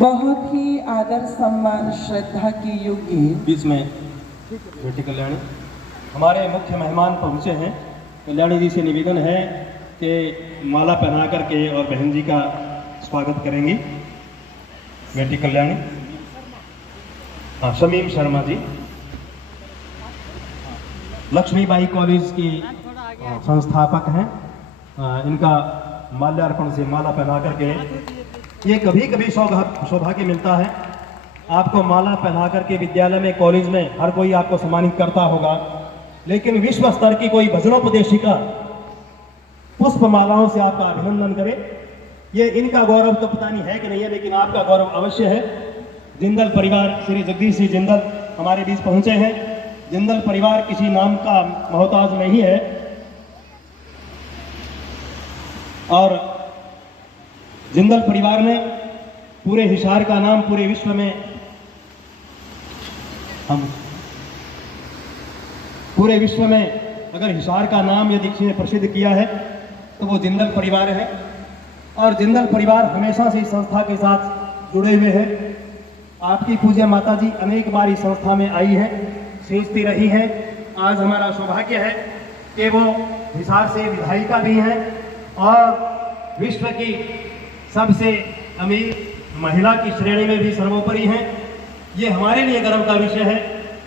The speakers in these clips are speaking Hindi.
बहुत ही आदर सम्मान श्रद्धा की योग्य बीच में बेटी कल्याणी हमारे मुख्य मेहमान पहुंचे हैं। कल्याणी जी से निवेदन है कि माला पहना करके और बहन जी का स्वागत करेंगी। बेटी कल्याणी, हाँ, शमीम शर्मा जी लक्ष्मीबाई कॉलेज की संस्थापक हैं। इनका माल्यार्पण से माला पहना करके ये कभी कभी सौभाग्य मिलता है। आपको माला पहना करके विद्यालय में, कॉलेज में हर कोई आपको सम्मानित करता होगा, लेकिन विश्व स्तर की कोई भजनोपदेशिका पुष्प मालाओं से आपका अभिनंदन करे, ये इनका गौरव तो पता नहीं है कि नहीं है, लेकिन आपका गौरव अवश्य है। जिंदल परिवार, श्री जगदीश सिंह जिंदल हमारे बीच पहुंचे हैं। जिंदल परिवार किसी नाम का मोहताज नहीं है और जिंदल परिवार ने पूरे हिसार का नाम पूरे विश्व में, हम पूरे विश्व में अगर हिसार का नाम यदि किसी ने प्रसिद्ध किया है तो वो जिंदल परिवार है। और जिंदल परिवार हमेशा से इस संस्था के साथ जुड़े हुए हैं। आपकी पूज्य माता जी अनेक बार इस संस्था में आई है, सींचती रही हैं। आज हमारा सौभाग्य है कि वो हिसार से विधायिका भी हैं और विश्व की सबसे अमीर महिला की श्रेणी में भी सर्वोपरि हैं। ये हमारे लिए गर्व का विषय है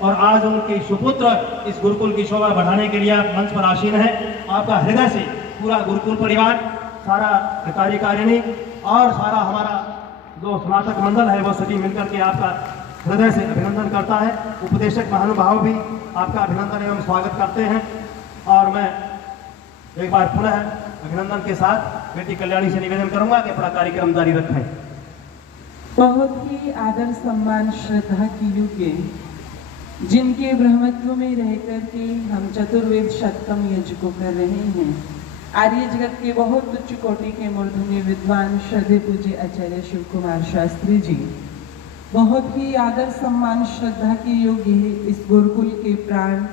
और आज उनके सुपुत्र इस गुरुकुल की शोभा बढ़ाने के लिए आप मंच पर आसीन हैं। आपका हृदय से पूरा गुरुकुल परिवार, सारा कार्यकारिणी और सारा हमारा जो स्नातक मंडल है वो सभी मिलकर के आपका हृदय से अभिनंदन करता है। उपदेशक महानुभाव भी आपका अभिनंदन एवं स्वागत करते हैं। और मैं एक बार पुनः अभिनंदन के साथ बेटी कल्याणी से निवेदन करूंगा कि अपना कार्यक्रम जारी रखें। बहुत ही आदर सम्मान श्रद्धा की योग्य जिनके ब्रह्मत्व में रहकर के हम चतुर्वेद शतकम यज्ञ को कर रहे हैं, आर्य जगत के बहुत उच्च कोटि के मूर्धन्य विद्वान श्रद्धे पूज्य आचार्य शिव कुमार शास्त्री जी बहुत ही आदर सम्मान श्रद्धा के योग्य है इस गुरुकुल के प्राण।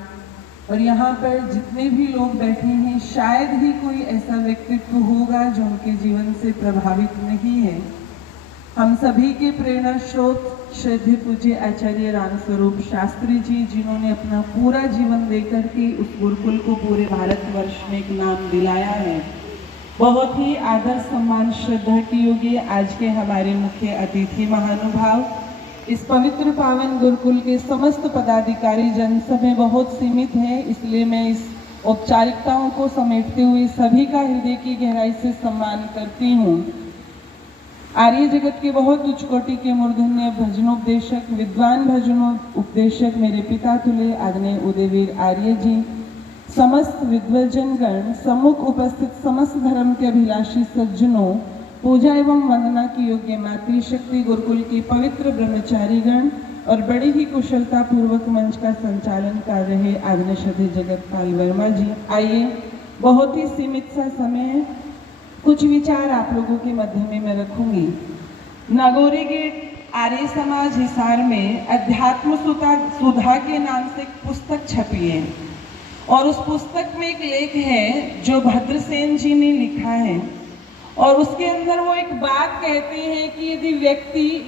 और यहाँ पर जितने भी लोग बैठे हैं, शायद ही कोई ऐसा व्यक्तित्व होगा जो उनके जीवन से प्रभावित नहीं है। हम सभी के प्रेरणा स्रोत श्रद्धे पूज्य आचार्य रामस्वरूप शास्त्री जी, जिन्होंने अपना पूरा जीवन देकर के उस गुरुकुल को पूरे भारतवर्ष में एक नाम दिलाया है। बहुत ही आदर सम्मान श्रद्धा की योग्य आज के हमारे मुख्य अतिथि महानुभाव, इस पवित्र पावन गुरुकुल के समस्त पदाधिकारी जन समय बहुत सीमित है, इसलिए मैं इस औपचारिकताओं को समेटते हुए सभी का हृदय की गहराई से सम्मान करती हूँ। आर्य जगत के बहुत उच्च कोटि के मूर्धन्य भजनोपदेशक, विद्वान भजनोपदेशक मेरे पिता तुल्य आदरणीय उदयवीर आर्य जी, समस्त विद्वजन गण, सम्मुख उपस्थित समस्त धर्म के अभिलाषी सज्जनों, पूजा एवं वंदना की योग्य मातृशक्ति, गुरुकुल के पवित्र ब्रह्मचारी गण और बड़ी ही कुशलता पूर्वक मंच का संचालन कर रहे आदरणीय श्रद्धेय जगतपाल वर्मा जी। आइए, बहुत ही सीमित सा समय है, कुछ विचार आप लोगों के मध्य में मैं रखूंगी। नागौरी गेट आर्य समाज हिसार में अध्यात्म सुधा के नाम से एक पुस्तक छपी है और उस पुस्तक में एक लेख है जो भद्रसेन जी ने लिखा है और उसके अंदर वो एक बात कहते हैं कि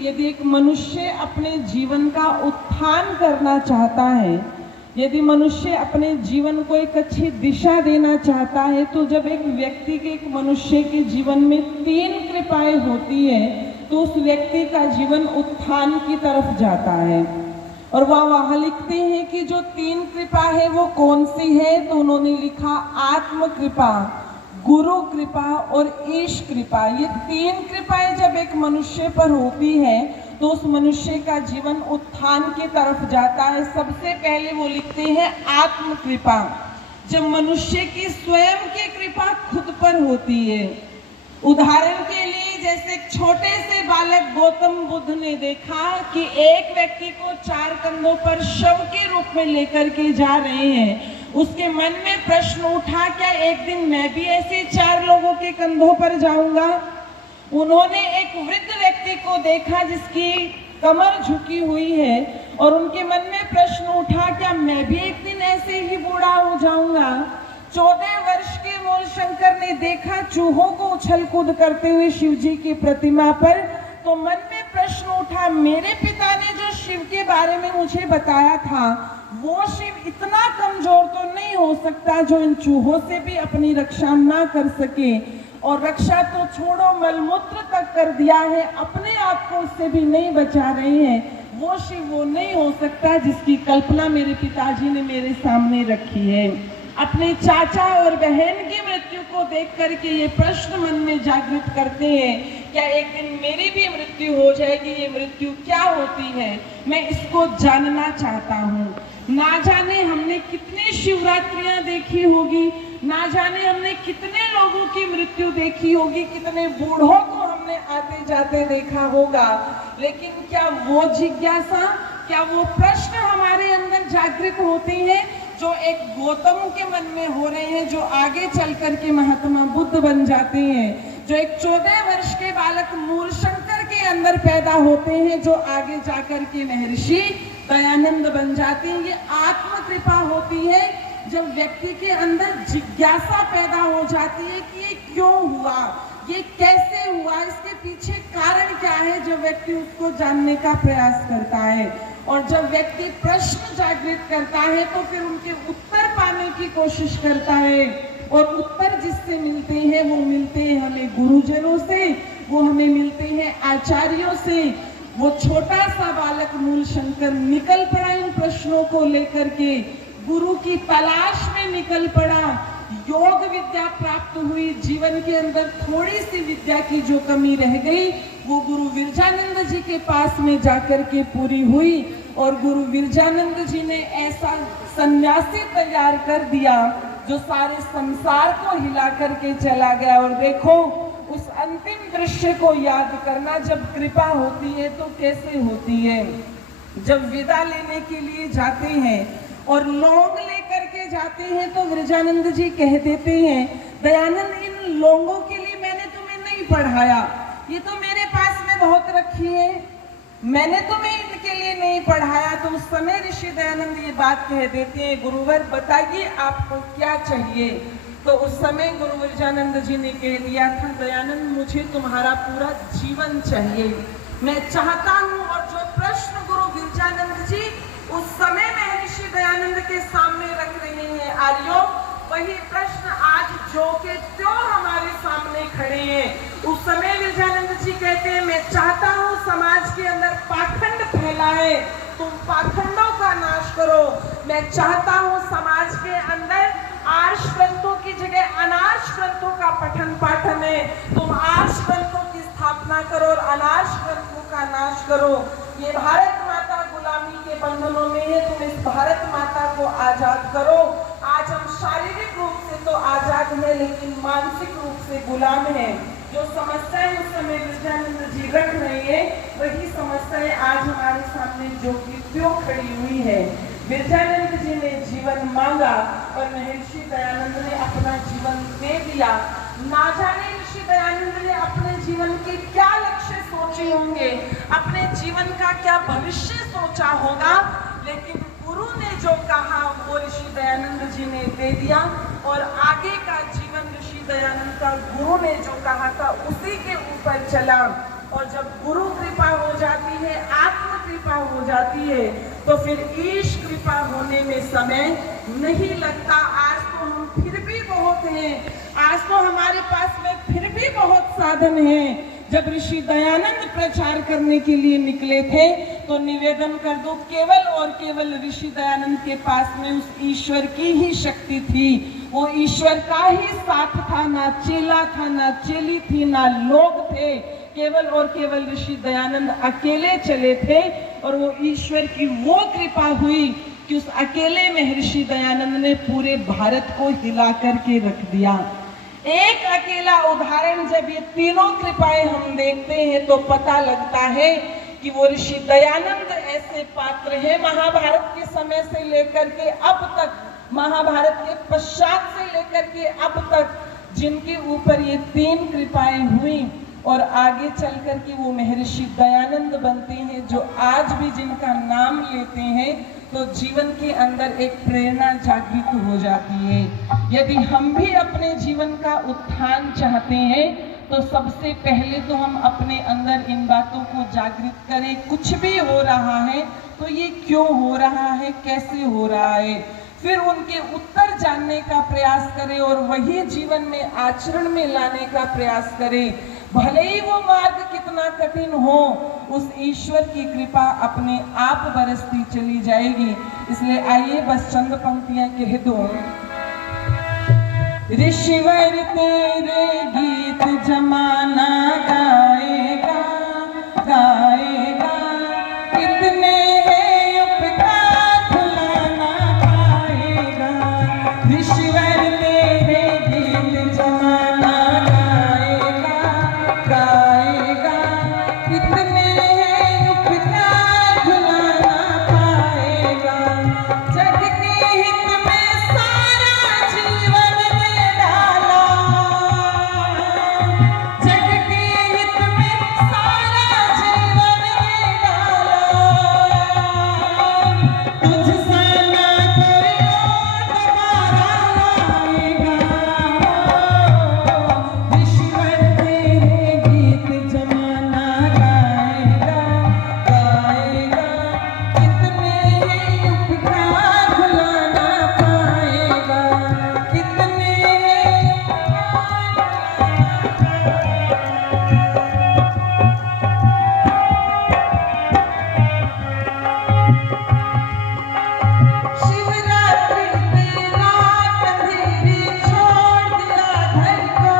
यदि एक मनुष्य अपने जीवन का उत्थान करना चाहता है, यदि मनुष्य अपने जीवन को एक अच्छी दिशा देना चाहता है, तो जब एक व्यक्ति के, एक मनुष्य के जीवन में 3 कृपाएं होती है तो उस व्यक्ति का जीवन उत्थान की तरफ जाता है। और वहाँ लिखते हैं कि जो 3 कृपा है वो कौन सी है, तो उन्होंने लिखा आत्म कृपा, गुरु कृपा और ईश कृपा। ये 3 कृपाएं जब एक मनुष्य पर होती है तो उस मनुष्य का जीवन उत्थान की तरफ जाता है। सबसे पहले वो लिखते हैं आत्म कृपा, जब मनुष्य की स्वयं की कृपा खुद पर होती है। उदाहरण के लिए जैसे एक छोटे से बालक गौतम बुद्ध ने देखा कि एक व्यक्ति को 4 कंधों पर शव के रूप में लेकर के जा रहे हैं, उसके मन में प्रश्न उठा, क्या एक दिन मैं भी ऐसे 4 लोगों के कंधों पर जाऊंगा? उन्होंने एक वृद्ध व्यक्ति को देखा जिसकी कमर झुकी हुई है और उनके मन में प्रश्न उठा, क्या मैं भी एक दिन ऐसे ही बूढ़ा हो जाऊंगा? 14 वर्ष के मूल शंकर ने देखा चूहों को उछल कूद करते हुए शिव जी की प्रतिमा पर, तो मन में प्रश्न उठा। मेरे पिता ने जो शिव के बारे में मुझे बताया था, वो शिव इतना कमजोर तो नहीं हो सकता जो इन चूहों से भी अपनी रक्षा ना कर सके। और रक्षा तो छोड़ो, मलमूत्र तक कर दिया है, अपने आप को उससे भी नहीं बचा रहे हैं। वो शिव वो नहीं हो सकता जिसकी कल्पना मेरे पिताजी ने मेरे सामने रखी है। अपने चाचा और बहन की मृत्यु को देख करके ये प्रश्न मन में जागृत करते हैं, क्या एक दिन मेरी भी मृत्यु हो जाएगी? ये मृत्यु क्या होती है, मैं इसको जानना चाहता हूँ। ना जाने हमने कितनी शिवरात्रियां देखी होगी, ना जाने हमने कितने लोगों की मृत्यु देखी होगी, कितने बूढ़ों को हमने आते जाते देखा होगा, लेकिन क्या वो जिज्ञासा, क्या वो प्रश्न हमारे अंदर जागृत होते हैं जो एक गौतम के मन में हो रहे हैं, जो आगे चल करके महात्मा बुद्ध बन जाते हैं, जो एक 14 वर्ष के बालक मूलशंकर के अंदर पैदा होते हैं, जो आगे जाकर के महर्षि दयानंद बन जाते हैं। ये आत्म कृपा होती है जब व्यक्ति के अंदर जिज्ञासा पैदा हो जाती है कि ये क्यों हुआ, ये कैसे हुआ, इसके पीछे कारण क्या है, जब व्यक्ति उसको जानने का प्रयास करता है। और जब व्यक्ति प्रश्न जागृत करता है तो फिर उनके उत्तर पाने की कोशिश करता है, और उत्तर जिससे मिलते हैं वो मिलते हैं हमें गुरुजनों से, वो हमें मिलते हैं आचार्यों से। वो छोटा सा बालक मूलशंकर निकल पड़ा इन प्रश्नों को लेकर के, गुरु की तलाश में निकल पड़ा। योग विद्या प्राप्त हुई, जीवन के अंदर थोड़ी सी विद्या की जो कमी रह गई वो गुरु विरजानंद जी के पास में जाकर के पूरी हुई। और गुरु विरजानंद जी ने ऐसा सन्यासी तैयार कर दिया जो सारे संसार को हिला करके चला गया। और देखो उस अंतिम दृश्य को याद करना, जब कृपा होती है तो कैसे होती है। जब विदा लेने के लिए जाते हैं और लौंग लेकर के जाते हैं तो विरजानंद जी कह देते हैं, दयानंद इन लौंगों के लिए मैंने तुम्हें नहीं पढ़ाया, ये तो मेरे पास में बहुत रखी है, मैंने तुम्हें इनके लिए नहीं पढ़ाया। तो उस समय ऋषि दयानंद ये बात कह देते हैं, गुरुवर बताइए आपको क्या चाहिए। तो उस समय गुरु विरजानंद जी ने कह दिया था, दयानंद मुझे तुम्हारा पूरा जीवन चाहिए, मैं चाहता हूँ। और जो प्रश्न गुरु विरजानंद जी उस समय महर्षि दयानंद के सामने रख रहे हैं आर्यों, वही प्रश्न आज जो के त्यों हमारे सामने खड़े हैं। उस समय विरजानंद जी कहते हैं, मैं चाहता हूँ समाज के अंदर पाखंड फैलाए, तुम पाखंडों का नाश करो। मैं चाहता हूँ समाज के अंदर आर्ष ग्रंथों की जगह अनार्ष ग्रंथों का पठन पाठन है, तुम आर्ष ग्रंथों की स्थापना करो और अनार्ष ग्रंथों का नाश करो। ये भारत माता गुलामी के बंधनों में है, तुम इस भारत माता को आजाद करो। आज हम शारीरिक रूप से तो आजाद हैं लेकिन मानसिक रूप से गुलाम हैं। जो समस्याएं उस समय विरजानंद जी रख रहे हैं वही समस्याएं आज हमारे सामने जो कि त्यों खड़ी हुई है। विरजानंद जी ने जीवन मांगा और महर्षि दयानंद ने अपना जीवन दे दिया। ना जाने ऋषि दयानंद ने अपने जीवन के क्या लक्ष्य सोचे होंगे, अपने जीवन का क्या भविष्य सोचा होगा, लेकिन गुरु ने जो कहा वो ऋषि दयानंद जी ने दे दिया। और आगे का जीवन ऋषि दयानंद का गुरु ने जो कहा था उसी के ऊपर चला। और जब गुरु कृपा हो जाती है, आत्म कृपा हो जाती है, तो फिर ईश कृपा होने में समय नहीं लगता। आज तो हम फिर भी बहुत हैं, आज तो हमारे पास में फिर भी बहुत साधन हैं। जब ऋषि दयानंद प्रचार करने के लिए निकले थे तो निवेदन कर दो, केवल और केवल ऋषि दयानंद के पास में उस ईश्वर की ही शक्ति थी, वो ईश्वर का ही साथ था, ना चेला था, ना चेली थी, ना लोग थे, केवल और केवल ऋषि दयानंद अकेले चले थे। और वो ईश्वर की वो कृपा हुई कि उस अकेले महर्षि दयानंद ने पूरे भारत को हिला करके रख दिया। एक अकेला उदाहरण जब ये तीनों कृपाएं हम देखते हैं तो पता लगता है कि वो ऋषि दयानंद ऐसे पात्र हैं, महाभारत के समय से लेकर के अब तक, महाभारत के पश्चात से लेकर के अब तक, जिनके ऊपर ये तीन कृपाएं हुई और आगे चल कर के वो महर्षि दयानंद बनते हैं, जो आज भी जिनका नाम लेते हैं तो जीवन के अंदर एक प्रेरणा जागृत हो जाती है। यदि हम भी अपने जीवन का उत्थान चाहते हैं तो सबसे पहले तो हम अपने अंदर इन बातों को जागृत करें। कुछ भी हो रहा है तो ये क्यों हो रहा है, कैसे हो रहा है, फिर उनके उत्तर जानने का प्रयास करें और वही जीवन में आचरण में लाने का प्रयास करें। भले ही वो मार्ग कितना कठिन हो, उस ईश्वर की कृपा अपने आप बरसती चली जाएगी। इसलिए आइए बस चंद पंक्तियां कह दूं। ऋषिवर तेरे गीत जमाना गाएगा गाएगा, कितने उपकार भुलाना पाएगा। ऋषिवर तेरे गीत जमाना गाएगा गाएगा, कितने उपकार भुलाना पाएगा। जग के हित में सारा जीवन दे डाला, जग के हित में सारा जीवन दे डाला। तुझसे ना कोई और दोबारा आएगा। ईश्वर तेरे गीत जमाना गाएगा गाएगा, कितने उपकार भुलाना पाएगा। कितने शिवरात्रि की रात अंधेरी छोड़ दिया घर को,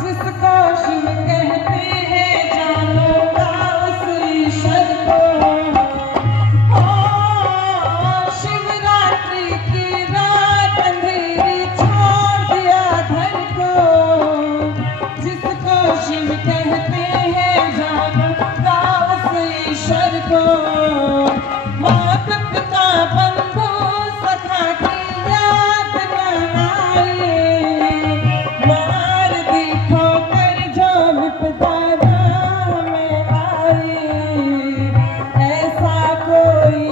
जिसको शिव कहते हैं जानूंगा उस ईश्वर को। शिवरात्रि की रात अंधेरी छोड़ दिया घर को, जिसको शिव कहते हैं जानूंगा उस ईश्वर को। मात पिता बंधु सखा की याद न आए, मार दी ठोकर जो विपदा में आए। ऐसा कोई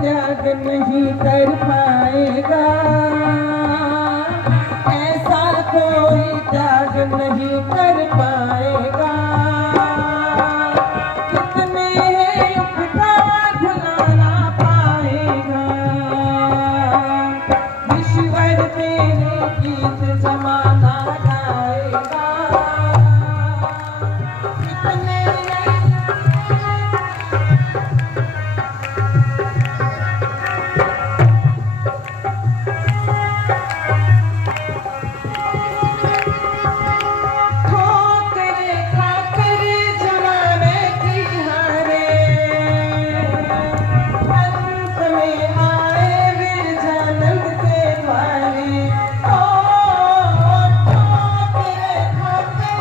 त्याग नहीं कर पाएगा, ऐसा कोई त्याग नहीं कर पाएगा। कितने उपकार भुलाना पाएगा। ईश्वर तेरे गीत जमाना गाएगा। कितने ठोकरे खाकर जमाने की हारे, अंत में आए विरजानंद के द्वारे। ठोकरे खाकर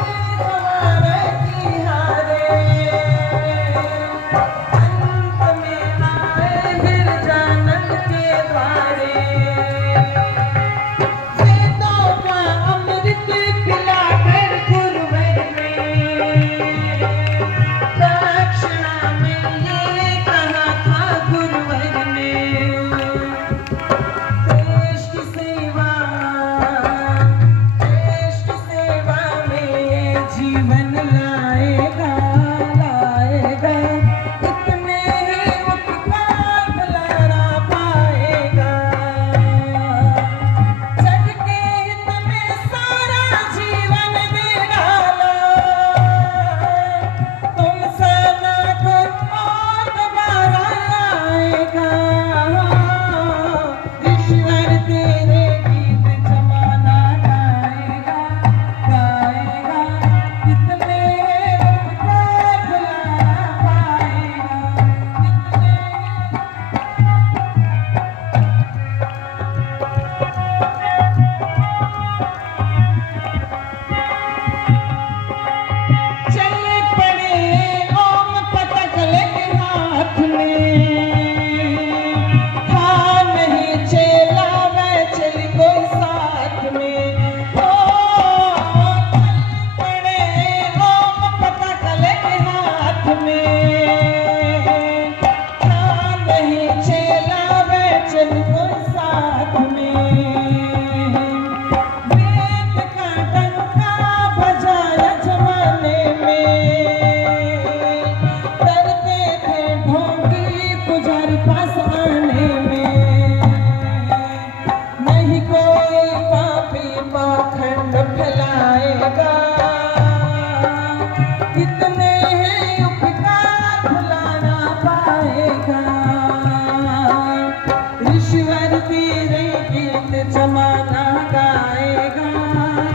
जमाना गाएगा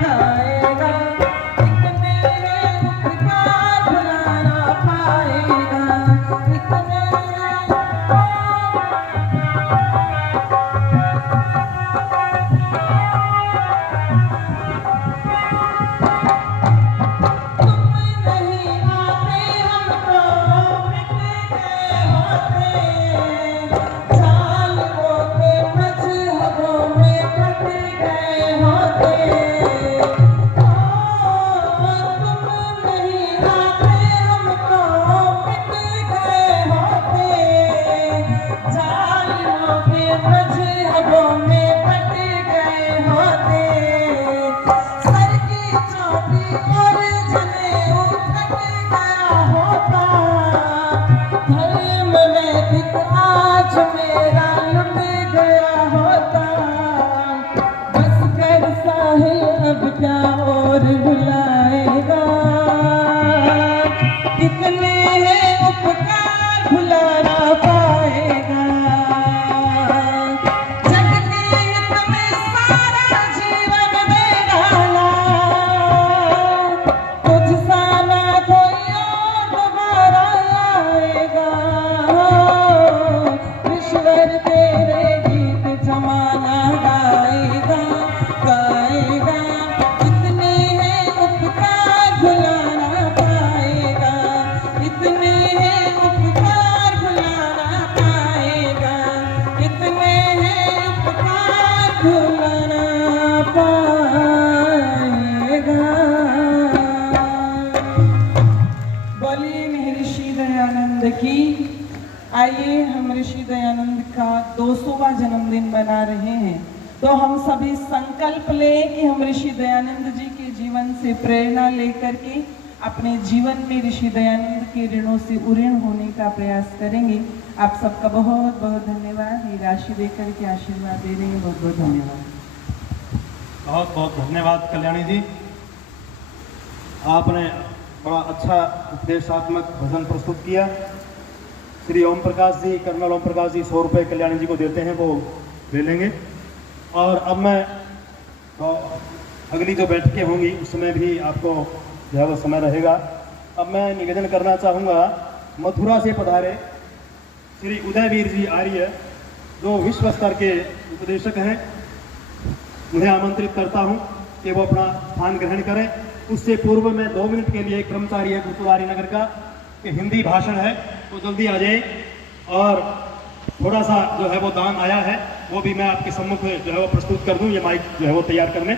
गाएगा, इतने उपकार भुला ना पाएगा, इतने आज मेरा लुट गया होता, बस कर साहिल अब क्या और भुलाएगा, कितने हैं उपकार भुला ना पाएगा, जग के हित में सारा जीवन दे डाला, तुझ सा ना कोई और दोबारा आएगा, ईश्वर तेरे गीत जमाना गाएगा गाएगा, इतने हैं उपकार भुला ना पाएगा, इतने हैं उपकार भुला ना पाएगा, इतने हैं उपकार भुला ना पाएगा। बोलिए महर्षि दयानंद की। आइए, हम ऋषि दयानंद का 200वां जन्मदिन मना रहे हैं, तो हम सभी संकल्प लें कि हम ऋषि दयानंद जी के जीवन से प्रेरणा लेकर के अपने जीवन में ऋषि दयानंद के ऋणों से उऋण होने का प्रयास करेंगे। आप सबका बहुत बहुत धन्यवाद। ये राशि देकर के आशीर्वाद दे रहे हैं, बहुत बहुत धन्यवाद। बहुत बहुत धन्यवाद कल्याणी जी, आपने बड़ा अच्छा उपदेशात्मक भजन प्रस्तुत किया। श्री ओम प्रकाश जी, कर्नल ओम प्रकाश जी 100 रुपये कल्याणी जी को देते हैं, वो ले लेंगे। और अब मैं अगली जो बैठकें होंगी उसमें भी आपको जो है वो समय रहेगा। अब मैं निवेदन करना चाहूँगा, मथुरा से पधारे श्री उदयवीर जी आर्य, जो विश्व स्तर के उपदेशक हैं, उन्हें आमंत्रित करता हूँ कि वो अपना स्थान ग्रहण करें। उससे पूर्व में 2 मिनट के लिए एक कर्मचारी है गुरुद्वारी नगर का, कि हिंदी भाषण है, तो जल्दी आ जाए। और थोड़ा सा जो है वो दान आया है, वो भी मैं आपके सम्मुख जो है वो प्रस्तुत कर दूं। ये माइक जो है वो तैयार करने